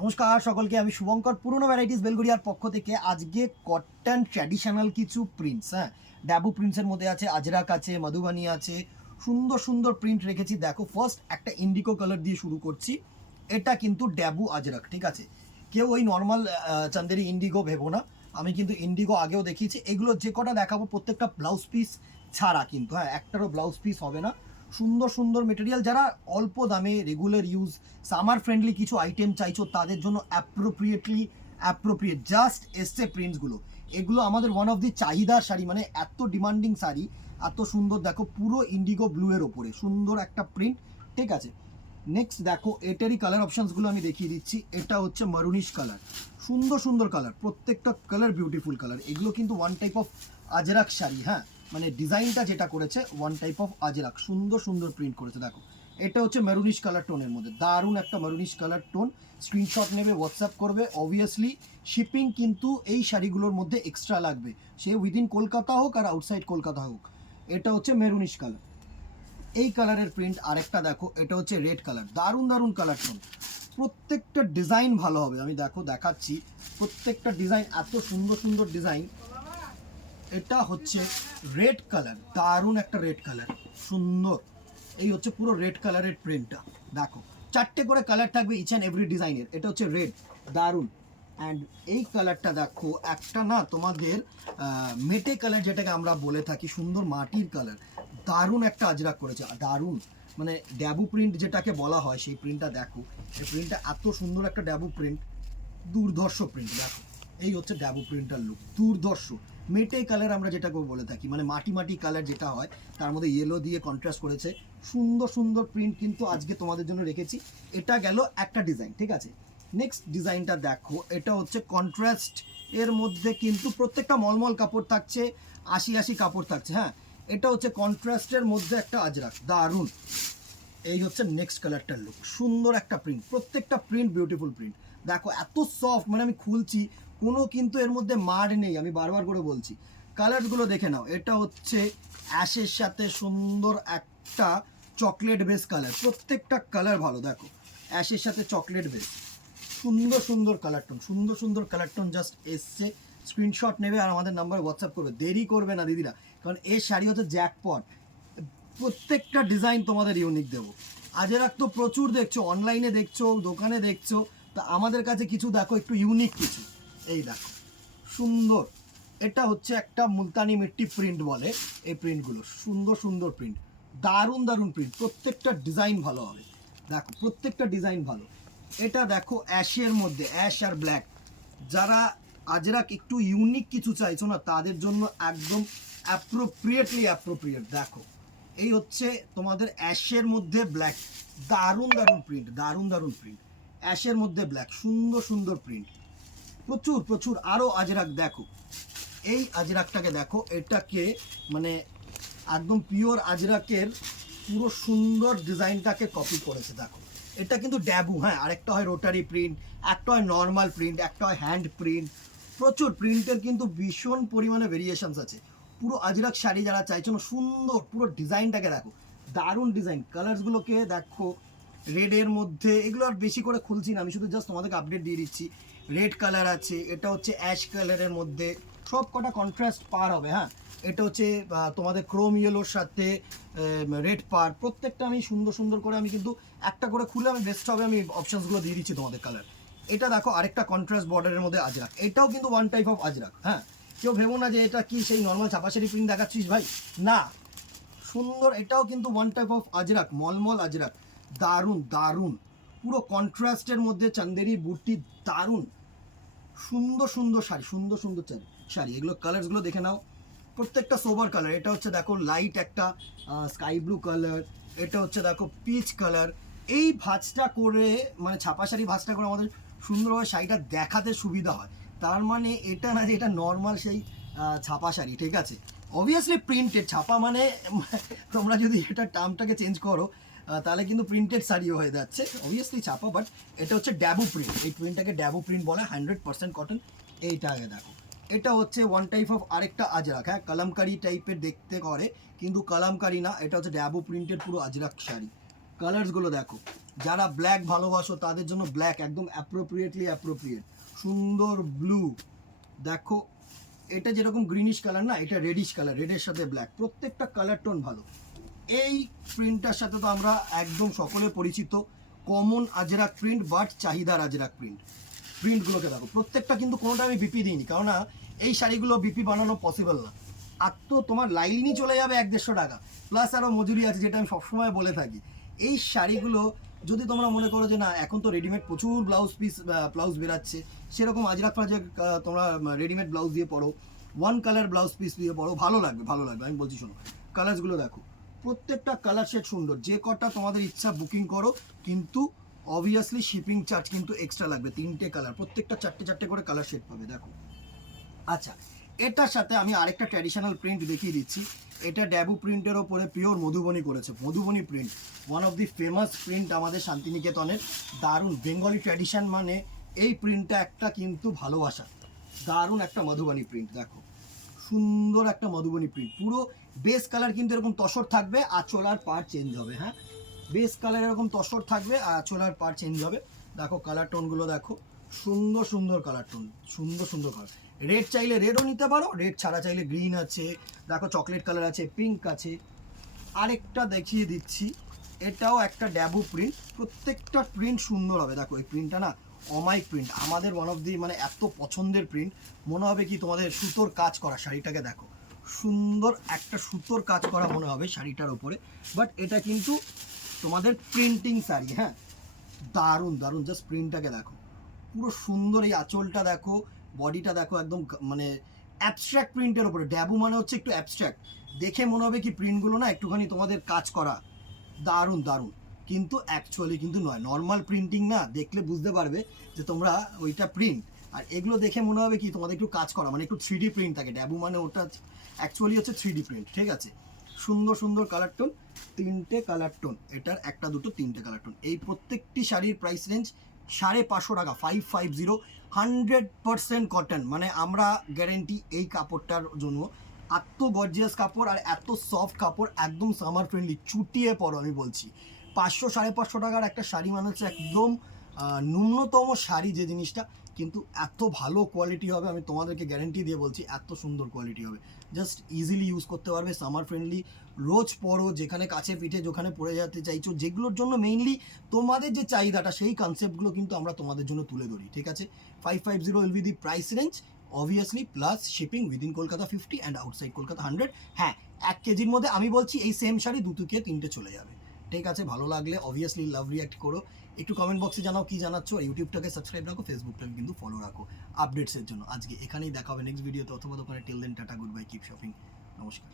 নমস্কার সকলকে, আমি শুভঙ্কর পুরনো ভ্যারাইটিস বেলগড়িয়ার পক্ষ থেকে। আজকে কটন ট্র্যাডিশনাল কিছু প্রিন্টস, ড্যাবু প্রিন্টসের মধ্যে আছে, আজরাক আছে, মধুবানি আছে, সুন্দর সুন্দর প্রিন্ট রেখেছি। দেখো, ফার্স্ট একটা ইন্ডিগো কালার দিয়ে শুরু করছি। এটা কিন্তু ড্যাবু আজরাক, ঠিক আছে? কেউ ওই নর্মাল চান্দেরি ইন্ডিগো ভেবো না। আমি কিন্তু ইন্ডিগো আগেও দেখিয়েছি। এগুলো যে কটা দেখাবো প্রত্যেকটা ব্লাউজ পিস ছাড়া কিন্তু, একটারও ব্লাউজ পিস হবে না। সুন্দর সুন্দর মেটেরিয়াল, যারা অল্প দামে রেগুলার ইউজ সামার ফ্রেন্ডলি কিছু আইটেম চাইছো তাদের জন্য অ্যাপ্রোপ্রিয়েট জাস্ট এসছে প্রিন্টসগুলো। এগুলো আমাদের ওয়ান অফ দি চাহিদার শাড়ি, মানে এত ডিমান্ডিং শাড়ি, এত সুন্দর। দেখো, পুরো ইন্ডিগো ব্লু এর ওপরে সুন্দর একটা প্রিন্ট, ঠিক আছে? নেক্সট দেখো, এটারই কালার অপশানসগুলো আমি দেখিয়ে দিচ্ছি। এটা হচ্ছে মারুনিশ কালার, সুন্দর সুন্দর কালার, প্রত্যেকটা কালার বিউটিফুল কালার। এগুলো কিন্তু one type of Ajrak sari, মানে ডিজাইনটা যেটা করেছে ওয়ান টাইপ অফ আজরাক, সুন্দর সুন্দর প্রিন্ট করেছে। দেখো, এটা হচ্ছে মেরুনিশ কালার টোনের মধ্যে, দারুণ একটা মেরুনিশ কালার টোন। স্ক্রিনশট নেবে, হোয়াটসঅ্যাপ করবে। অবভিয়াসলি শিপিং কিন্তু এই শাড়িগুলোর মধ্যে এক্সট্রা লাগবে, সে উইদিন কলকাতা হোক আর আউটসাইড কলকাতা হোক। এটা হচ্ছে মেরুনিশ কালার, এই কালারের প্রিন্ট। আরেকটা দেখো, এটা হচ্ছে রেড কালার, দারুণ দারুণ কালার টোন। প্রত্যেকটা ডিজাইন ভালো হবে, আমি দেখো দেখাচ্ছি। প্রত্যেকটা ডিজাইন এত সুন্দর সুন্দর ডিজাইন। এটা হচ্ছে রেড কালার, দারুণ একটা রেড কালার, সুন্দর। এই হচ্ছে পুরো রেড কালারের প্রিন্টটা। দেখো, চারটে করে কালার থাকবে ইচ অ্যান্ড এভরি ডিজাইনের। এটা হচ্ছে রেড, দারুণ। অ্যান্ড এই কালারটা দেখো, একটা না তোমাদের মেটে কালার যেটাকে আমরা বলে থাকি, সুন্দর মাটির কালার, দারুণ একটা আজরাক করেছে, দারুণ। মানে ড্যাবু প্রিন্ট যেটাকে বলা হয় সেই প্রিন্টটা দেখো। এই প্রিন্টটা এত সুন্দর একটা ড্যাবু প্রিন্ট, দুর্ধর্ষ প্রিন্ট। দেখো, এই হচ্ছে ড্যাবু প্রিন্টার লুক, দুর্ধর্ষ। মেটে কালার আমরা যেটাকে বলে থাকি, মানে মাটি মাটি কালার যেটা হয়, তার মধ্যে ইয়েলো দিয়ে কন্ট্রাস্ট করেছে। সুন্দর সুন্দর প্রিন্ট কিন্তু আজকে তোমাদের জন্য রেখেছি। এটা গেল একটা ডিজাইন, ঠিক আছে? নেক্সট ডিজাইনটা দেখো, এটা হচ্ছে কন্ট্রাস্ট এর মধ্যে, কিন্তু প্রত্যেকটা মলমল কাপড় থাকছে, আশি আশি কাপড় থাকছে। এটা হচ্ছে কন্ট্রাস্টের মধ্যে একটা আজরাক, দারুণ। এই হচ্ছে নেক্সট কালারটার লুক, সুন্দর একটা প্রিন্ট, প্রত্যেকটা প্রিন্ট বিউটিফুল প্রিন্ট। দেখো, এত সফট, মানে আমি খুলছি, কোনো কিন্তু এর মধ্যে মাড নেই, আমি বারবার করে বলছি। কালারসগুলো দেখে নাও। এটা হচ্ছে অ্যাশের সাথে সুন্দর একটা চকলেট বেস কালার, প্রত্যেকটা কালার ভালো। দেখো, অ্যাশের সাথে চকলেট বেস, সুন্দর সুন্দর কালার টোন, সুন্দর সুন্দর কালার টোন জাস্ট এসছে। স্ক্রিনশট নেবে আর আমাদের নাম্বার হোয়াটসঅ্যাপ করবে, দেরি করবে না দিদিরা, কারণ এই শাড়ি হচ্ছে জ্যাকপট। প্রত্যেকটা ডিজাইন তোমাদের ইউনিক দেবো। আজরাক তো প্রচুর দেখছো, অনলাইনে দেখছো, দোকানে দেখছো, তা আমাদের কাছে কিছু দেখো একটু ইউনিক কিছু। এই দেখো, সুন্দর। এটা হচ্ছে একটা মুলতানি মিট্টি প্রিন্ট বলে এই প্রিন্টগুলো, সুন্দর সুন্দর প্রিন্ট, দারুণ দারুণ প্রিন্ট, প্রত্যেকটা ডিজাইন ভালো হবে। দেখো, প্রত্যেকটা ডিজাইন ভালো। এটা দেখো, অ্যাশের মধ্যে, অ্যাশ আর ব্ল্যাক। যারা আজরাক একটু ইউনিক কিছু চাইছো না, তাদের জন্য একদম অ্যাপ্রোপ্রিয়েট। দেখো, এই হচ্ছে তোমাদের অ্যাশের মধ্যে ব্ল্যাক, দারুণ দারুণ প্রিন্ট, দারুণ দারুণ প্রিন্ট। অ্যাশের মধ্যে ব্ল্যাক, সুন্দর সুন্দর প্রিন্ট, প্রচুর প্রচুর। আরও আজরাক দেখো, এই আজরাকটাকে দেখো, এটাকে মানে একদম পিওর আজরাকের পুরো সুন্দর ডিজাইনটাকে কপি করেছে। দেখো, এটা কিন্তু ড্যাবু, আরেকটা হয় রোটারি প্রিন্ট, একটা হয় নর্মাল প্রিন্ট, একটা হয় হ্যান্ড প্রিন্ট। প্রচুর প্রিন্টের কিন্তু ভীষণ পরিমাণে ভেরিয়েশনস আছে। পুরো আজরাক শাড়ি যারা চাইছো না, সুন্দর পুরো ডিজাইনটাকে দেখো, দারুণ ডিজাইন। কালার্সগুলোকে দেখো, রেডের মধ্যে, এগুলো আর বেশি করে খুলছি না, আমি শুধু জাস্ট তোমাদেরকে আপডেট দিয়ে দিচ্ছি। রেড কালার আছে, এটা হচ্ছে অ্যাশ কালারের মধ্যে, সব কটা কন্ট্রাস্ট পার হবে। এটা হচ্ছে তোমাদের ক্রোম ইয়েলোর সাথে রেড পার, প্রত্যেকটা আমি সুন্দর সুন্দর করে, আমি কিন্তু একটা করে খুলে আমি বেস্ট হবে, আমি অপশানসগুলো দিয়ে দিচ্ছি তোমাদের কালার। এটা দেখো, আরেকটা কন্ট্রাস্ট বর্ডারের মধ্যে আজরাক, এটাও কিন্তু ওয়ান টাইপ অফ আজরাক। কেউ ভেবো না যে এটা কি সেই নর্মাল চাপাশাড়ি প্রিন্ট দেখাচ্ছিস ভাই, না, সুন্দর। এটাও কিন্তু one type of Ajrak, mulmul Ajrak, দারুণ দারুণ। পুরো কন্ট্রাস্টের মধ্যে চান্দেরি বুটি, দারুণ সুন্দর সুন্দর শাড়ি, সুন্দর সুন্দর শাড়ি। এগুলো কালারসগুলো দেখে নাও, প্রত্যেকটা সোবার কালার। এটা হচ্ছে দেখো লাইট একটা স্কাই ব্লু কালার, এটা হচ্ছে দেখো পিচ কালার। এই ভাঁজটা করে, মানে ছাপা শাড়ি ভাঁজটা করে আমাদের সুন্দরভাবে শাড়িটা দেখাতে সুবিধা হয়। তার মানে এটা না যে এটা নর্মাল সেই ছাপা শাড়ি, ঠিক আছে? অবভিয়াসলি প্রিন্টেড ছাপা, মানে তোমরা যদি এটা টার্মটাকে চেঞ্জ করো তাহলে কিন্তু প্রিন্টেড শাড়িও হয়ে যাচ্ছে, অবভিয়াসলি ছাপা। বাট এটা হচ্ছে ড্যাবু প্রিন্ট, এই প্রিন্টটাকে ড্যাবু প্রিন্ট বলে, 100% কটন। এইটা আগে দেখো, এটা হচ্ছে ওয়ান টাইপ অফ আরেকটা আজরাক, কালামকারি টাইপের দেখতে করে, কিন্তু কালামকারি না, এটা হচ্ছে ড্যাবু প্রিন্টের পুরো আজরাক শাড়ি। কালার্সগুলো দেখো, যারা ব্ল্যাক ভালোবাসো তাদের জন্য ব্ল্যাক একদম অ্যাপ্রোপ্রিয়েট। সুন্দর ব্লু, দেখো এটা যেরকম গ্রিনিশ কালার না, এটা রেডিশ কালার, রেডের সাথে ব্ল্যাক, প্রত্যেকটা কালার টোন ভালো। এই প্রিন্টটার সাথে তো আমরা একদম সকলে পরিচিত, কমন আজরাক প্রিন্ট বাট চাহিদার আজরাক প্রিন্টগুলোকে দেখো, প্রত্যেকটা কিন্তু কোনোটা আমি বিপি দিইনি, কারণ এই শাড়িগুলো বিপি বানানো পসিবল না। আর তো তোমার লাইনই চলে যাবে 100-150 টাকা, প্লাস আরও মজুরি আছে, যেটা আমি সবসময় বলে থাকি। এই শাড়িগুলো যদি তোমরা মনে করো যে না এখন তো রেডিমেড প্রচুর ব্লাউজ বেরাচ্ছে, সেরকম আজরাক ফাজরাক তোমরা রেডিমেড ব্লাউজ দিয়ে পরো, ওয়ান কালার ব্লাউজ পিস দিয়ে পরো, ভালো লাগবে। আমি বলছি শোনো, কালারসগুলো দেখো, প্রত্যেকটা কালার শেড সুন্দর, যে কটা তোমাদের ইচ্ছা বুকিং করো, কিন্তু অবভিয়াসলি শিপিং চার্জ কিন্তু এক্সট্রা লাগবে। 3টে কালার, প্রত্যেকটা 4টে করে কালার শেড পাবে দেখো। আচ্ছা, এটার সাথে আমি আরেকটা ট্র্যাডিশনাল প্রিন্ট দেখিয়ে দিচ্ছি। এটা ড্যাবু প্রিন্টের ওপরে পিওর মধুবনী করেছে, Madhubani print, one of the famous print আমাদের শান্তিনিকেতনের। দারুণ বেঙ্গলি ট্র্যাডিশন, মানে এই প্রিন্টটা একটা কিন্তু ভালোবাসা। দারুণ একটা মধুবনী প্রিন্ট দেখো, সুন্দর একটা মধুবনী প্রিন্ট। পুরো বেস কালার কিন্তু এরকম তসর থাকবে, আঁচল আর পাড় চেঞ্জ হবে। হ্যাঁ, বেস কালার এরকম তসর থাকবে, আঁচল আর পাড় চেঞ্জ হবে। দেখো কালার টোনগুলো দেখো, সুন্দর কালার টোন, সুন্দর কালার। রেড চাইলে রেডও নিতে পারো, রেড ছাড়া চাইলে গ্রিন আছে, দেখো চকলেট কালার আছে, পিঙ্ক আছে। আরেকটা দেখিয়ে দিচ্ছি, এটাও একটা ড্যাবু প্রিন্ট, প্রত্যেকটা প্রিন্ট সুন্দর হবে। দেখো এই প্রিন্টটা না অমাইক প্রিন্ট, আমাদের ওয়ান অফ দি মানে এত পছন্দের প্রিন্ট, মনে হবে কি তোমাদের সুতোর কাজ করা। শাড়িটাকে দেখো, সুন্দর একটা সুতোর কাজ করা মনে হবে শাড়িটার ওপরে, বাট এটা কিন্তু তোমাদের প্রিন্টিং শাড়ি। হ্যাঁ, দারুণ, জাস্ট প্রিন্টটাকে দেখো, পুরো সুন্দর। এই আঁচলটা দেখো, বডিটা দেখো, একদম মানে অ্যাবস্ট্রাক্ট প্রিন্টের ওপরে। ড্যাবু মানে হচ্ছে একটু অ্যাবস্ট্রাক্ট, দেখে মনে হবে কি প্রিন্টগুলো না একটুখানি তোমাদের কাজ করা। দারুণ, কিন্তু অ্যাকচুয়ালি কিন্তু নয়। নর্মাল প্রিন্টিং না দেখলে বুঝতে পারবে যে তোমরা ওইটা প্রিন্ট, আর এগুলো দেখে মনে হবে কি তোমাদের একটু কাজ করা, মানে একটু 3D প্রিন্ট থাকে। ড্যাবু মানে ওটা অ্যাকচুয়ালি হচ্ছে 3D প্রিন্ট, ঠিক আছে। সুন্দর কালার টোন, 3টে কালার টোন, এটার একটা দুটো 3টে কালার টোন। এই প্রত্যেকটি শাড়ির প্রাইস রেঞ্জ 550 টাকা, 550, 100% কটন, মানে আমরা গ্যারেন্টি এই কাপড়টার জন্য। এত গর্জিয়াস কাপড় আর এত সফট কাপড়, একদম সামার ফ্রেন্ডলি, চুটিয়ে পড়ো আমি বলছি। 500-550 টাকার একটা শাড়ি মানে হচ্ছে একদম ন্যূনতম শাড়ি যে জিনিসটা, কিন্তু এত ভালো কোয়ালিটি হবে, আমি তোমাদেরকে গ্যারেন্টি দিয়ে বলছি, এত সুন্দর কোয়ালিটি হবে। জাস্ট ইজিলি ইউজ করতে পারবে, সামার ফ্রেন্ডলি, রোজ পরো, যেখানে কাছে পিঠে যেখানে পরে যেতে চাইছো, যেগুলোর জন্য মেইনলি তোমাদের যে চাহিদাটা, সেই কনসেপ্টগুলো কিন্তু আমরা তোমাদের জন্য তুলে ধরি, ঠিক আছে। 550 will be the price range, obviously, plus shipping within Kolkata 50 and outside Kolkata 100। হ্যাঁ, 1 কেজির মধ্যে আমি বলছি এই সেম শাড়ি 2 থেকে 3টে চলে যাবে, ঠিক আছে। ভালো লাগলে অবভিয়াসলি লাভ রিয়াক্ট করো, একটু কমেন্ট বক্সে জানাও কি জানাচ্ছ। ইউটিউবটাকে সাবস্ক্রাইব রাখো, ফেসবুকটাকে কিন্তু ফলো রাখো আপডেটসের জন্য। আজকে এখানেই দেখা হবে নেক্সট ভিডিওতে অথবা দোকানে। Till then, tata, goodbye, keep shopping, নমস্কার।